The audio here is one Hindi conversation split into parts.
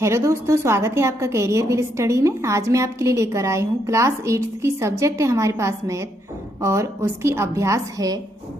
हेलो दोस्तों, स्वागत है आपका कैरियर विल स्टडी में। आज मैं आपके लिए लेकर आई हूँ क्लास 8 की सब्जेक्ट है हमारे पास मैथ और उसकी अभ्यास है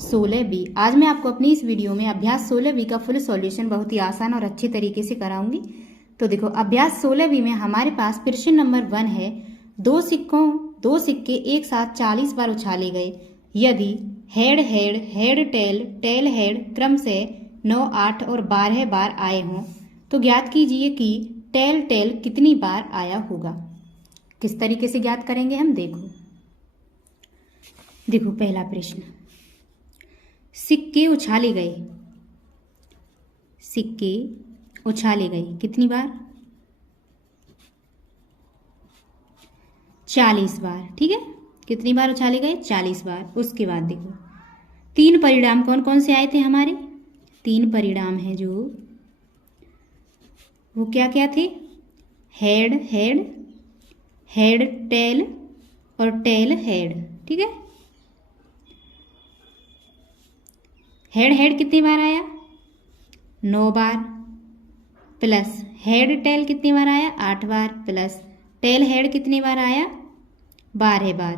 16B। आज मैं आपको अपनी इस वीडियो में अभ्यास 16B का फुल सॉल्यूशन बहुत ही आसान और अच्छे तरीके से कराऊंगी। तो देखो, अभ्यास 16B में हमारे पास प्रश्न नंबर 1 है। दो सिक्के एक साथ 40 बार उछाले गए। यदि head head head tail tail head क्रमशः 9, 8 और 12 बार आए हों तो ज्ञात कीजिए कि टेल टेल कितनी बार आया होगा। किस तरीके से ज्ञात करेंगे हम, देखो पहला प्रश्न, सिक्के उछाले गए। सिक्के उछाले गए कितनी बार? 40 बार। ठीक है, कितनी बार उछाले गए? 40 बार। उसके बाद देखो, 3 परिणाम कौन कौन से आए थे हमारे? 3 परिणाम हैं जो, वो क्या क्या थे? हेड हेड, हेड टेल और टेल हेड। ठीक है, हेड हेड कितनी बार आया? 9 बार। प्लस हेड टेल कितनी बार आया? 8 बार। प्लस टेल हेड कितनी बार आया? 12 बार।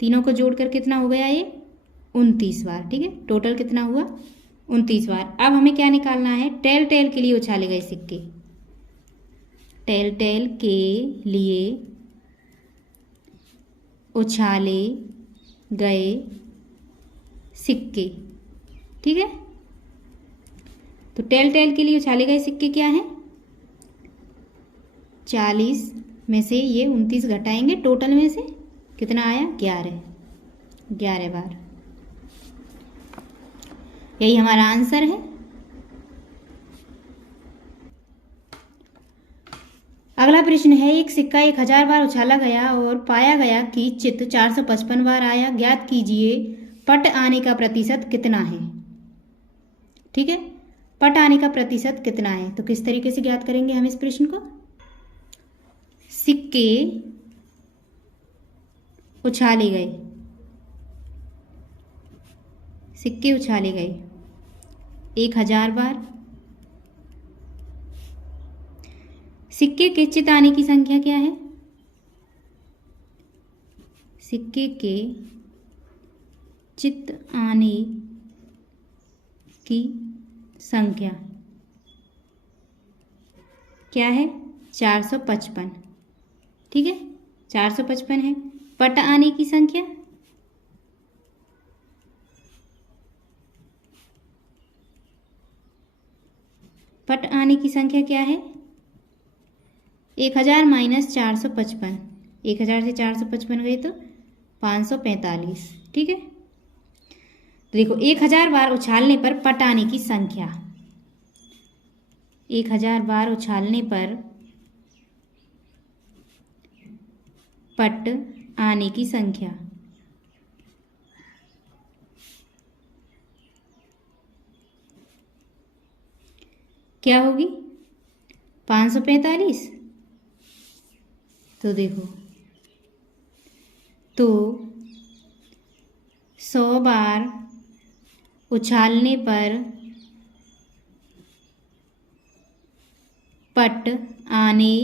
तीनों को जोड़कर कितना हो गया ये? 29 बार। ठीक है, टोटल कितना हुआ? 29 बार। अब हमें क्या निकालना है? टेल टेल के लिए उछाले गए सिक्के। टेल टेल के लिए उछाले गए सिक्के। ठीक है, तो टेल टेल के लिए उछाले गए सिक्के क्या हैं? 40 में से ये 29 घटाएंगे, टोटल में से कितना आया? 11 बार। यही हमारा आंसर है। अगला प्रश्न है, एक सिक्का 1000 बार उछाला गया और पाया गया कि चित्त 455 बार आया। ज्ञात कीजिए पट आने का प्रतिशत कितना है। ठीक है, पट आने का प्रतिशत कितना है? तो किस तरीके से ज्ञात करेंगे हम इस प्रश्न को? सिक्के उछाले गए, सिक्के उछाले गए 1000 बार। सिक्के के चित्त आने की संख्या क्या है? सिक्के के चित्त आने की संख्या क्या है? 455। ठीक है, 455 है। पट आने की संख्या क्या है? 1000 माइनस 455। 1000 से 455 गए तो 545। ठीक है, तो देखो 1000 बार उछालने पर पट आने की संख्या, 1000 बार उछालने पर पट आने की संख्या क्या होगी? 545। तो देखो, तो 100 बार उछालने पर पट आने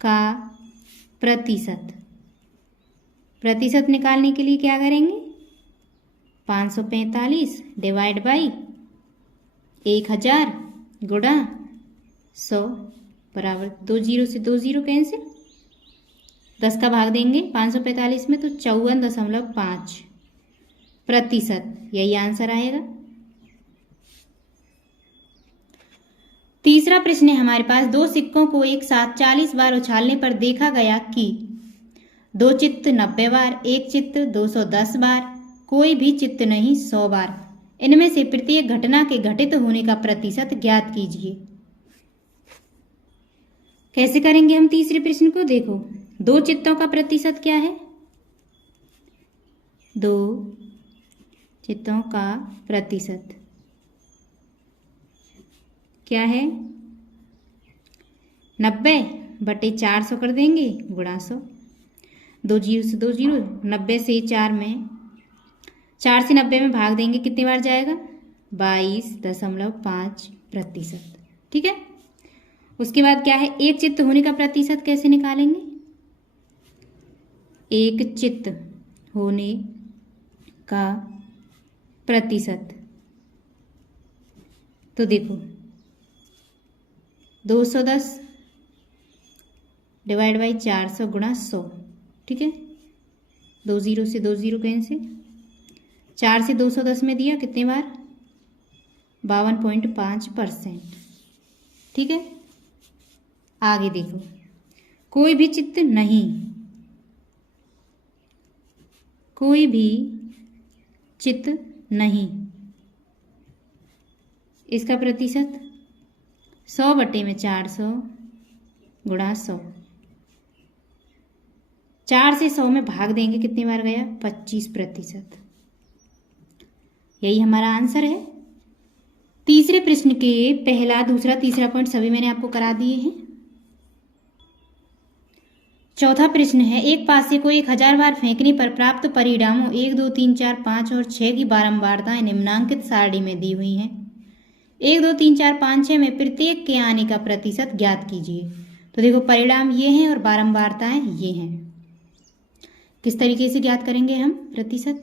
का प्रतिशत निकालने के लिए क्या करेंगे? 545 डिवाइड बाई 1000 गुणा 100 बराबर 2 जीरो से 2 जीरो कैंसिल, 10 का भाग देंगे 545 में तो 54.5%। यही आंसर आएगा। तीसरा प्रश्न है हमारे पास, 2 सिक्कों को एक साथ 40 बार उछालने पर देखा गया कि 2 चित्त 90 बार, एक चित्त 210 बार, कोई भी चित्त नहीं 100 बार। इनमें से प्रत्येक घटना के घटित होने का प्रतिशत ज्ञात कीजिए। कैसे करेंगे हम तीसरे प्रश्न को? देखो, 2 चित्तों का प्रतिशत क्या है? 2 चित्तों का प्रतिशत क्या है? 90 बटे 400 कर देंगे गुणा 100। 2 जीरो से 2 जीरो, 90 से 4 में 4 से 90 में भाग देंगे, कितनी बार जाएगा? 22.5%। ठीक है, उसके बाद क्या है, एक चित्त होने का प्रतिशत कैसे निकालेंगे? एक चित्त होने का प्रतिशत, तो देखो 210 डिवाइड बाई 400 गुणा 100, ठीक है। 2 0 से 2 0 कैंसिल, 4 से 210 में दिया कितने बार? 52.5%, ठीक है। आगे देखो, कोई भी चित्त नहीं, कोई भी चित्त नहीं, इसका प्रतिशत 100/400 गुणा 100। 4 से 100 में भाग देंगे, कितनी बार गया? 25%। यही हमारा आंसर है। तीसरे प्रश्न के पहला, दूसरा, तीसरा पॉइंट सभी मैंने आपको करा दिए हैं। चौथा प्रश्न है, एक पासे को 1000 बार फेंकने पर प्राप्त परिणामों 1 2 3 4 5 और 6 की बारंबारताएं निम्नांकित सारणी में दी हुई हैं। 1 2 3 4 5 6 में प्रत्येक के आने का प्रतिशत ज्ञात कीजिए। तो देखो परिणाम ये हैं और बारंबारताएं ये हैं। किस तरीके से ज्ञात करेंगे हम प्रतिशत?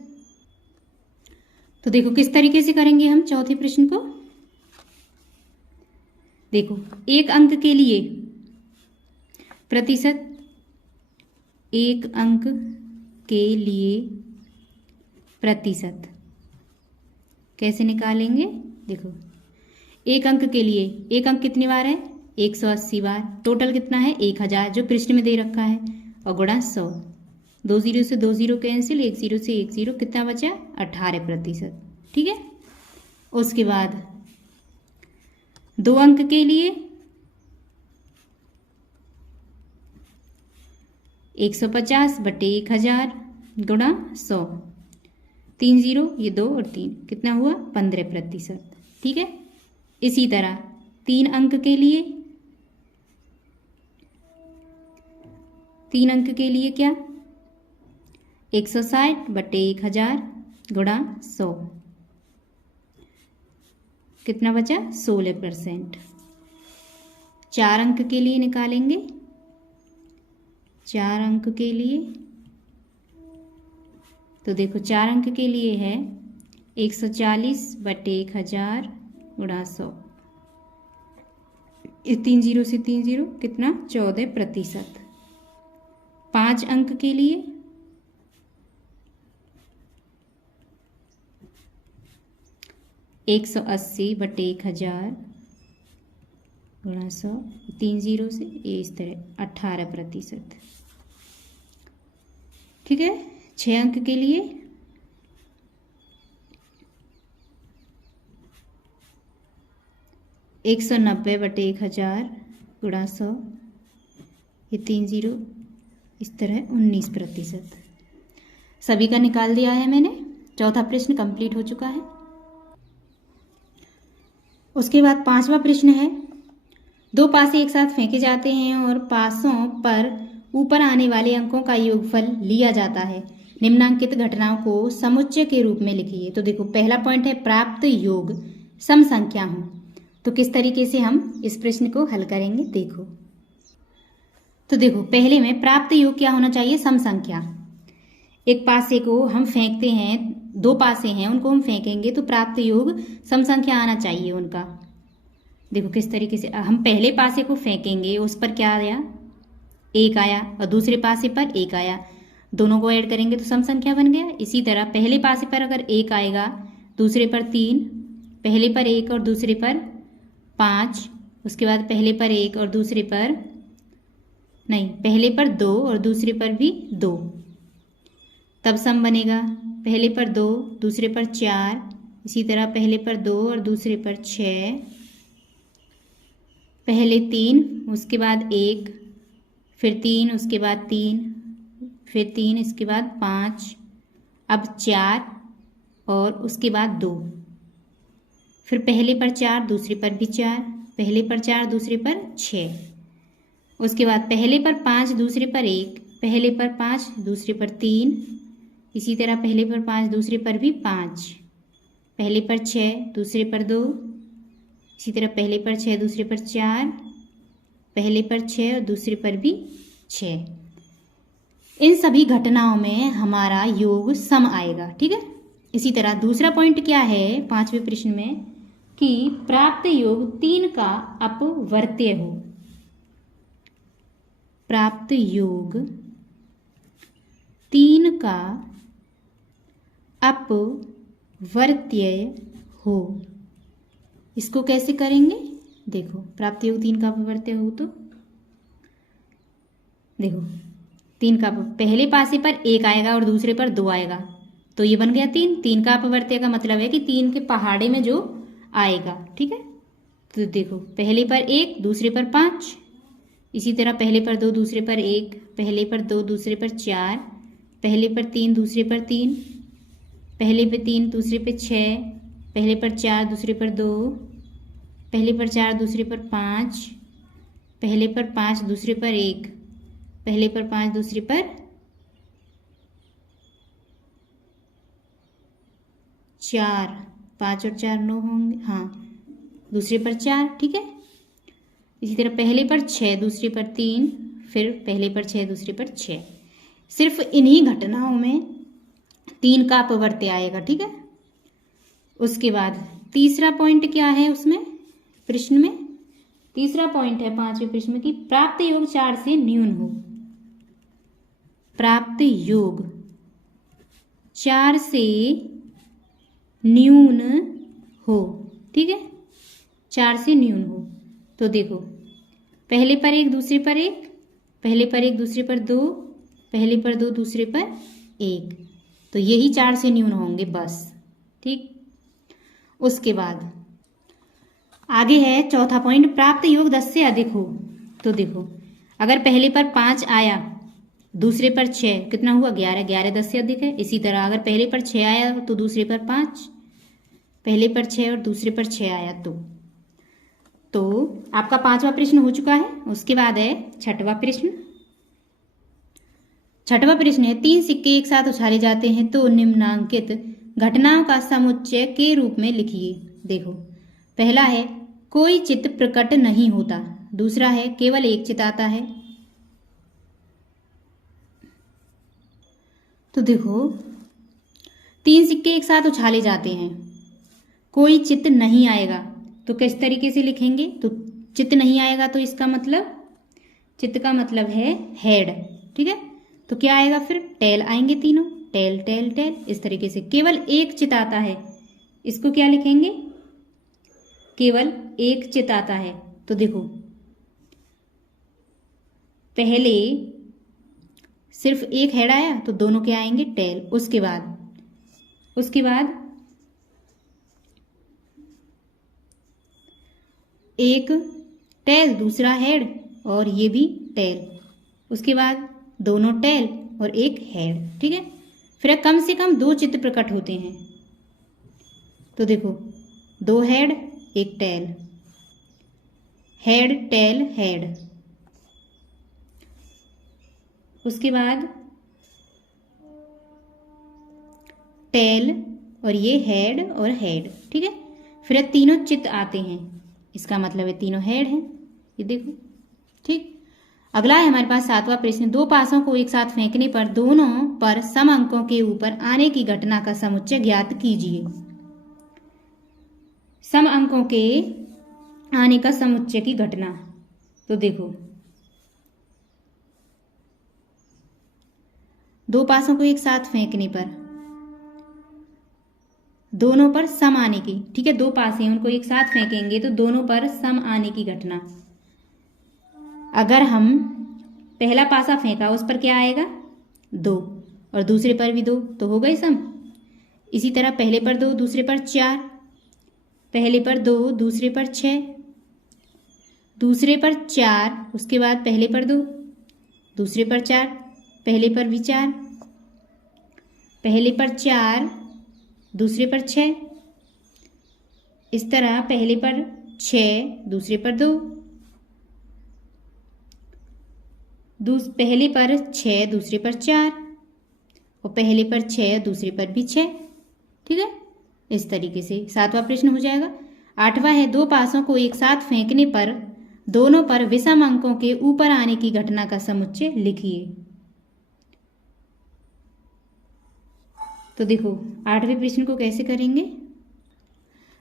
तो देखो किस तरीके से करेंगे हम चौथे प्रश्न को। देखो, एक अंक के लिए प्रतिशत, एक अंक के लिए प्रतिशत कैसे निकालेंगे? देखो, एक अंक के लिए एक अंक कितनी बार है? 180 बार। टोटल कितना है? 1000 जो प्रश्न में दे रखा है, और गुणा 100। 2 0 से 2 0 कैंसिल, 1 0 से 1 0, कितना बचा? 18%, ठीक है। उसके बाद दो अंक के लिए 150/1000 गुणा 100। 3 0, ये 2 और 3, कितना हुआ? 15%, ठीक है। इसी तरह 3 अंक के लिए, 3 अंक के लिए क्या? 160/1000 गुणा 100, कितना बचा? 16%। 4 अंक के लिए निकालेंगे, 4 अंक के लिए, तो देखो 4 अंक के लिए है 140/1000 गुणा 100। 3 0 से 3 0, कितना? 14%। 5 अंक के लिए 180/1000 गुणा 100। 3 0 से ये इस तरह 18%, ठीक है। 6 अंक के लिए 190/1000 गुणा 100। ये 3 0 इस तरह 19%। सभी का निकाल दिया है मैंने। चौथा प्रश्न कंप्लीट हो चुका है। उसके बाद 5वां प्रश्न है, 2 पासे एक साथ फेंके जाते हैं और पासों पर ऊपर आने वाले अंकों का योगफल लिया जाता है। निम्नांकित घटनाओं को समुच्चय के रूप में लिखिए। तो देखो पहला पॉइंट है प्राप्त योग सम संख्या हो। तो किस तरीके से हम इस प्रश्न को हल करेंगे? देखो, तो देखो पहले में प्राप्त योग क्या होना चाहिए? सम संख्या। एक पासे को हम फेंकते हैं, 2 पासे हैं उनको हम फेंकेंगे तो प्राप्त योग सम संख्या आना चाहिए उनका। देखो किस तरीके से हम पहले पासे को फेंकेंगे, उस पर क्या आया? 1 आया, और दूसरे पासे पर 1 आया, दोनों को ऐड करेंगे तो सम संख्या बन गया। इसी तरह पहले पासे पर अगर 1 आएगा, दूसरे पर 3, पहले पर 1 और दूसरे पर 5, उसके बाद पहले पर 1 और दूसरे पर नहीं, पहले पर 2 और दूसरे पर भी 2, तब सम बनेगा। पहले पर 2, दूसरे पर 4, इसी तरह पहले पर 2 और दूसरे पर 6, पहले 3, उसके बाद 1, फिर 3, उसके बाद 3, फिर 3, इसके बाद 5, अब 4 और उसके बाद 2, फिर पहले पर 4, दूसरे पर भी 4, पहले पर 4, दूसरे पर 6, उसके बाद पहले पर 5, दूसरे पर 1, पहले पर 5, दूसरे पर 3, इसी तरह पहले पर 5, दूसरे पर भी 5, पहले पर 6, दूसरे पर 2, इसी तरह पहले पर 6, दूसरे पर 4, पहले पर 6 और दूसरे पर भी 6। इन सभी घटनाओं में हमारा योग सम आएगा। ठीक है। इसी तरह दूसरा पॉइंट क्या है 5वें प्रश्न में कि प्राप्त योग 3 का अपवर्त्य हो। प्राप्त योग 3 का अपवर्त्य हो। इसको कैसे करेंगे? देखो, प्राप्त योग 3 का अपवर्त्य हो तो देखो 3 का पहले पासे पर 1 आएगा और दूसरे पर 2 आएगा, तो ये बन गया 3। 3 का अपवर्त्य का मतलब है कि 3 के पहाड़े में जो आएगा। ठीक है। तो देखो, पहले पर 1 दूसरे पर 5, इसी तरह पहले पर 2 दूसरे पर 1, पहले पर 2 दूसरे पर 4, पहले पर 3 दूसरे पर 3, पहले पर 3 दूसरे पर 6, पहले पर 4 दूसरे पर 2, पहले पर 4 दूसरे पर 5, पहले पर 5 दूसरे पर 1, पहले पर 5 दूसरे पर 4, 5 और 4 9 होंगे, हाँ, दूसरे पर 4। ठीक है। इसी तरह पहले पर 6 दूसरे पर 3, फिर पहले पर 6 दूसरे पर 6। सिर्फ इन्हीं घटनाओं में 3 का अपवर्त्य आएगा। ठीक है। उसके बाद तीसरा पॉइंट क्या है उसमें प्रश्न में? तीसरा पॉइंट है 5वें प्रश्न में कि प्राप्त योग 4 से न्यून हो। प्राप्त योग 4 से न्यून हो। ठीक है। 4 से न्यून हो तो देखो, पहले पर 1 दूसरे पर 1, पहले पर 1 दूसरे पर 2, पहले पर 2 दूसरे पर 1, तो यही 4 से न्यून होंगे बस। ठीक। उसके बाद आगे है चौथा पॉइंट, प्राप्त योग 10 से अधिक हो। तो देखो, अगर पहले पर 5 आया, दूसरे पर 6, कितना हुआ 11, 11 10 से अधिक है। इसी तरह अगर पहले पर 6 आया तो दूसरे पर 5, पहले पर 6 और दूसरे पर 6 आया तो आपका 5वां प्रश्न हो चुका है। उसके बाद है 6वां प्रश्न। 6वां प्रश्न है 3 सिक्के एक साथ उछाले जाते हैं तो निम्नांकित घटनाओं का समुच्चय के रूप में लिखिए। देखो, पहला है कोई चित्त प्रकट नहीं होता, दूसरा है केवल एक चित्त आता है। तो देखो, 3 सिक्के एक साथ उछाले जाते हैं, कोई चित्त नहीं आएगा, तो किस तरीके से लिखेंगे? तो चित्त नहीं आएगा तो इसका मतलब, चित्त का मतलब है हेड। ठीक है। तो क्या आएगा फिर? टेल आएंगे तीनों, टेल टेल टेल, इस तरीके से। केवल एक चित्त आता है, इसको क्या लिखेंगे? केवल एक चित्त आता है। तो देखो, पहले सिर्फ एक हेड आया तो दोनों क्या आएंगे? टेल। उसके बाद एक टेल दूसरा हेड और ये भी टेल, उसके बाद दोनों टेल और एक हेड। ठीक है। फिर कम से कम 2 चित्त प्रकट होते हैं। तो देखो, 2 हेड एक टेल, हेड टेल हेड, उसके बाद टेल और ये हेड और हेड। ठीक है। फिर तीनों चित्त आते हैं, इसका मतलब है तीनों हेड हैं। ये देखो। ठीक। अगला है हमारे पास 7वां प्रश्न, 2 पासों को एक साथ फेंकने पर दोनों पर सम अंकों के ऊपर आने की घटना का समुच्चय ज्ञात कीजिए। सम अंकों के आने का समुच्चय की घटना। तो देखो, 2 पासों को एक साथ फेंकने पर दोनों पर सम आने की, ठीक है, 2 पास हैं, उनको एक साथ फेंकेंगे तो दोनों पर सम आने की घटना। अगर हम पहला पासा फेंका उस पर क्या आएगा? 2, और दूसरे पर भी 2, तो हो गए सम। इसी तरह पहले पर 2 दूसरे पर 4, पहले पर 2 दूसरे पर 6, दूसरे पर 4, उसके बाद पहले पर 2 दूसरे पर 4, पहले पर भी 4, पहले पर 4 दूसरे पर 6, इस तरह पहले पर 6 दूसरे पर 2, पहले पर 6 दूसरे पर 4 और पहले पर 6 दूसरे पर भी 6। ठीक है। इस तरीके से 7वां प्रश्न हो जाएगा। 8वां है 2 पासों को एक साथ फेंकने पर दोनों पर विषम अंकों के ऊपर आने की घटना का समुच्चय लिखिए। तो देखो 8वें प्रश्न को कैसे करेंगे।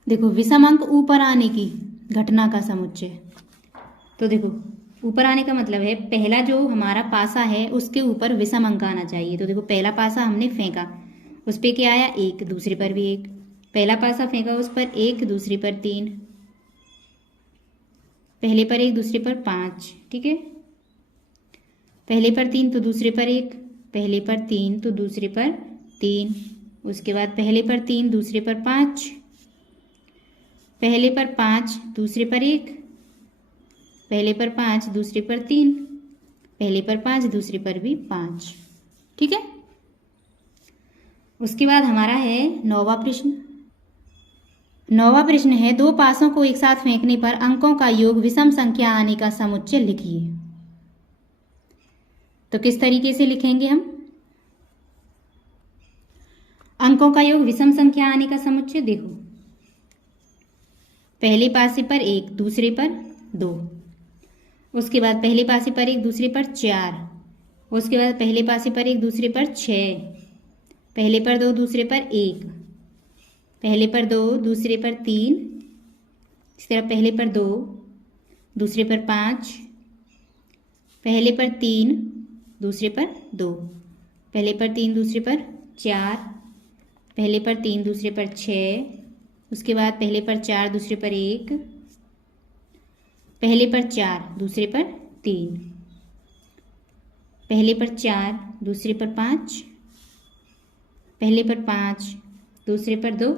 देखो विषम अंक ऊपर आने की घटना का समुच्चय। तो देखो ऊपर आने का मतलब है पहला जो हमारा पासा है उसके ऊपर विषम अंक आना चाहिए। तो देखो पहला पासा हमने फेंका, उस पर क्या आया 1, दूसरे पर भी 1। पहला पासा फेंका उस पर 1, दूसरे पर 3, पहले पर 1, दूसरे पर 5। ठीक है, पहले पर 3 तो दूसरे पर 1, पहले पर 3 तो दूसरे पर 3। उसके बाद पहले पर 3, दूसरे पर 5, पहले पर 5, दूसरे पर 1, पहले पर 5, दूसरे पर 3, पहले पर 5, दूसरे पर भी 5। ठीक है, उसके बाद हमारा है 9वां प्रश्न। 9वां प्रश्न है दो पासों को एक साथ फेंकने पर अंकों का योग विषम संख्या आने का समुच्चय लिखिए। तो किस तरीके से लिखेंगे हम अंकों का योग विषम संख्या आने का समुच्चय। देखो पहले पासे पर 1, दूसरे पर 2, उसके बाद पहले पासे पर 1, दूसरे पर 4, उसके बाद पहले पासे पर 1, दूसरे पर 6, पहले पर 2, दूसरे पर 1, पहले पर 2, दूसरे पर 3, इस तरह पहले पर 2, दूसरे पर 5, पहले पर 3, दूसरे पर 2, पहले पर 3, दूसरे पर 4, पहले पर 3, दूसरे पर 6, उसके बाद पहले पर 4, दूसरे पर 1, पहले पर 4, दूसरे पर 3, पहले पर 4, दूसरे पर 5, पहले पर 5, दूसरे पर 2,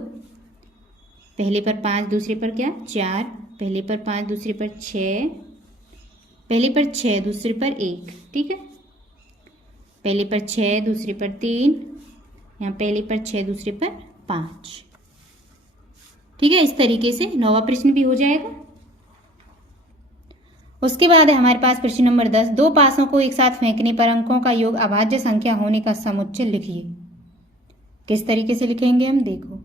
पहले पर 5, दूसरे पर क्या 4, पहले पर 5, दूसरे पर 6, पहले पर 6, दूसरे पर 1। ठीक है, पहले पर 6, दूसरे पर 3, यहाँ पहले पर 6, दूसरे पर 5। ठीक है, इस तरीके से 9वां प्रश्न भी हो जाएगा। उसके बाद है हमारे पास प्रश्न नंबर 10। दो पासों को एक साथ फेंकने पर अंकों का योग अभाज्य संख्या होने का समुच्चय लिखिए। किस तरीके से लिखेंगे हम देखो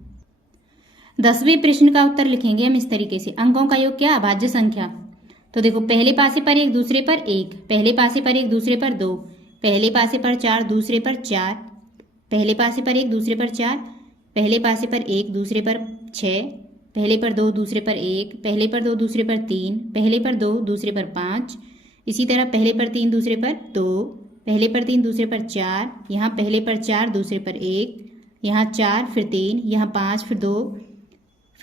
10वें प्रश्न का उत्तर लिखेंगे हम इस तरीके से। अंकों का योग क्या अभाज्य संख्या। तो देखो पहले पासे पर 1, दूसरे पर 1, पहले पासे पर 1, दूसरे पर 2, पहले पासे पर 4, दूसरे पर 4, पहले पासे पर 1, दूसरे पर 4, पहले पासे पर 1, दूसरे पर 6, पहले पर 2, दूसरे पर 1, पहले पर 2, दूसरे पर 3, पहले पर 2, दूसरे पर 5, इसी तरह पहले पर 3, दूसरे पर 2, पहले पर 3, दूसरे पर 4, यहाँ पहले पर 4, दूसरे पर 1, यहाँ 4, फिर 3, यहाँ 5, फिर 2,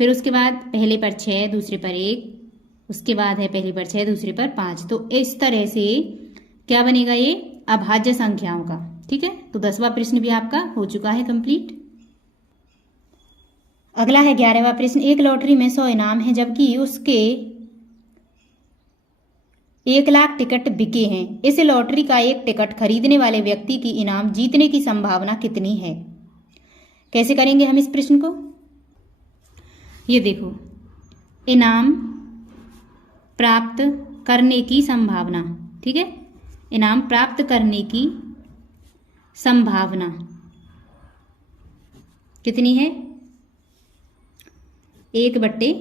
फिर उसके बाद पहले पर 6, दूसरे पर 1, उसके बाद है पहले पर 6, दूसरे पर 5। तो इस तरह से क्या बनेगा ये अभाज्य संख्याओं का। ठीक है, तो 10वां प्रश्न भी आपका हो चुका है कंप्लीट। अगला है 11वां प्रश्न। एक लॉटरी में 100 इनाम है जबकि उसके 1 लाख टिकट बिके हैं। इस लॉटरी का एक टिकट खरीदने वाले व्यक्ति की इनाम जीतने की संभावना कितनी है। कैसे करेंगे हम इस प्रश्न को। ये देखो इनाम प्राप्त करने की संभावना। ठीक है, इनाम प्राप्त करने की संभावना कितनी है 1 बट्टे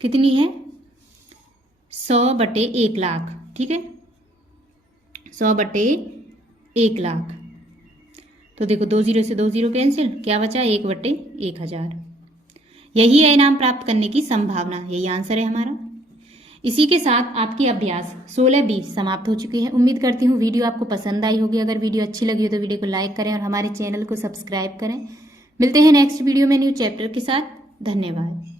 कितनी है 100/1 लाख। ठीक है, 100/1 लाख। तो देखो 2 0 से 2 0 कैंसिल, क्या बचा 1/1000। यही है इनाम प्राप्त करने की संभावना, यही आंसर है हमारा। इसी के साथ आपकी अभ्यास 16-20 समाप्त हो चुकी है। उम्मीद करती हूँ वीडियो आपको पसंद आई होगी। अगर वीडियो अच्छी लगी हो तो वीडियो को लाइक करें और हमारे चैनल को सब्सक्राइब करें। मिलते हैं नेक्स्ट वीडियो में न्यू चैप्टर के साथ। धन्यवाद।